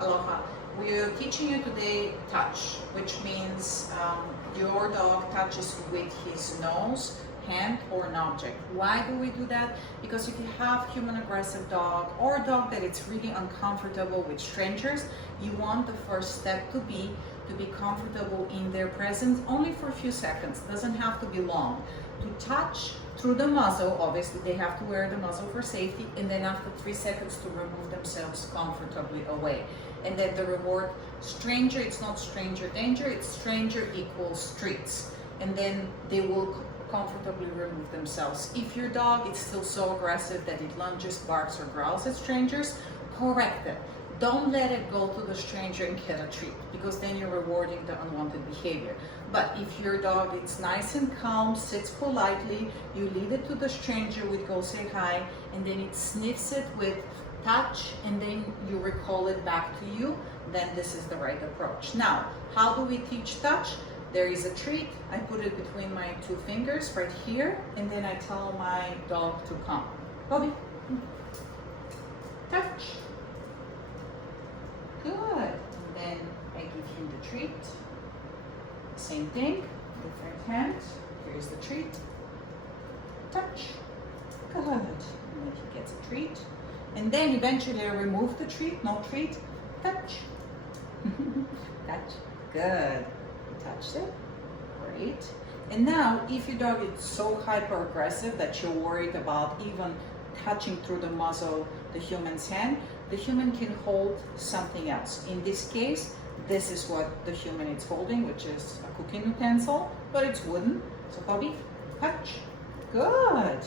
Aloha. We're teaching you today touch, which means your dog touches with his nose, hand, or an object. Why do we do that? Because if you have human aggressive dog or a dog that it's really uncomfortable with strangers, you want the first step to be comfortable in their presence only for a few seconds. Doesn't have to be long. To touch through the muzzle, obviously they have to wear the muzzle for safety, and then after 3 seconds to remove themselves comfortably away. And then the reward, stranger, it's not stranger danger, it's stranger equals treats. And then they will comfortably remove themselves. If your dog is still so aggressive that it lunges, barks, or growls at strangers, correct it. Don't let it go to the stranger and get a treat, because then you're rewarding the unwanted behavior. But if your dog is nice and calm, sits politely, you lead it to the stranger with go say hi, and then it sniffs it with touch, and then you recall it back to you, then this is the right approach. Now, how do we teach touch? There is a treat. I put it between my 2 fingers right here, and then I tell my dog to come. Bobby, touch. Good. And then I give him the treat. Same thing, different hand. Here's the treat. Touch. Good. And then he gets a treat. And then eventually I remove the treat, no treat. Touch. Touch. Good. Touched it. Great. And now, if your dog is so hyper aggressive that you're worried about even touching through the muzzle the human's hand, the human can hold something else. In this case, this is what the human is holding, which is a cooking utensil, but it's wooden. So Bobby, touch. Good.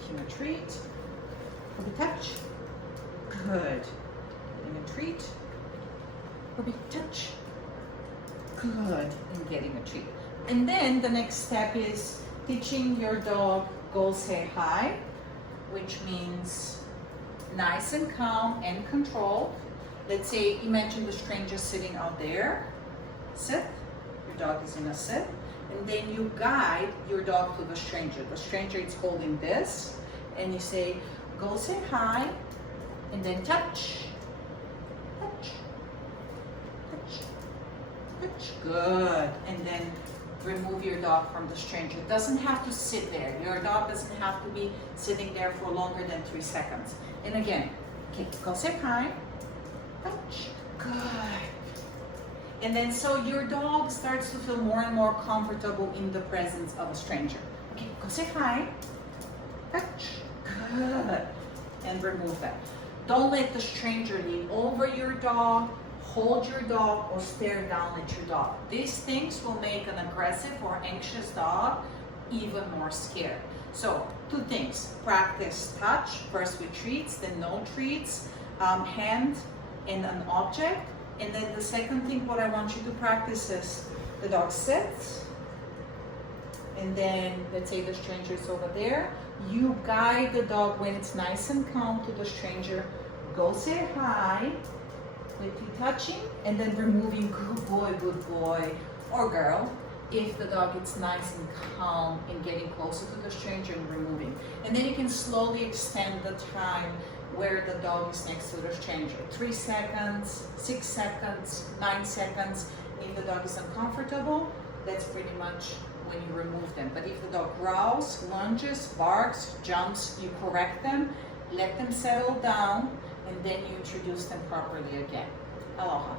Give him a treat. Bobby, touch. Good. Give him a treat. Bobby, touch. Good. And getting a treat. And then the next step is teaching your dog go say hi, which means nice and calm and controlled. Let's say, imagine the stranger sitting out there. Sit. Your dog is in a sit. And then you guide your dog to the stranger. The stranger is holding this. And you say, go say hi. And then touch. Touch. Touch. Touch. Good. And then remove your dog from the stranger. It doesn't have to sit there. Your dog doesn't have to be sitting there for longer than 3 seconds. And again, okay, go say hi. Touch. Good. And then so your dog starts to feel more and more comfortable in the presence of a stranger. Okay, go say hi. Touch. Good. And remove that. Don't let the stranger lean over your dog, hold your dog, or stare down at your dog. These things will make an aggressive or anxious dog even more scared. So 2 things: practice touch, first with treats, then no treats, hand and an object. And then the second thing, what I want you to practice is the dog sits, and then let's say the stranger is over there. You guide the dog when it's nice and calm to the stranger. Go say hi, with you touching, and then removing good boy, or girl. If the dog is nice and calm and getting closer to the stranger and removing. And then you can slowly extend the time where the dog is next to the stranger. 3 seconds, 6 seconds, 9 seconds. If the dog is uncomfortable, that's pretty much when you remove them. But if the dog growls, lunges, barks, jumps, you correct them, let them settle down, and then you introduce them properly again. Aloha.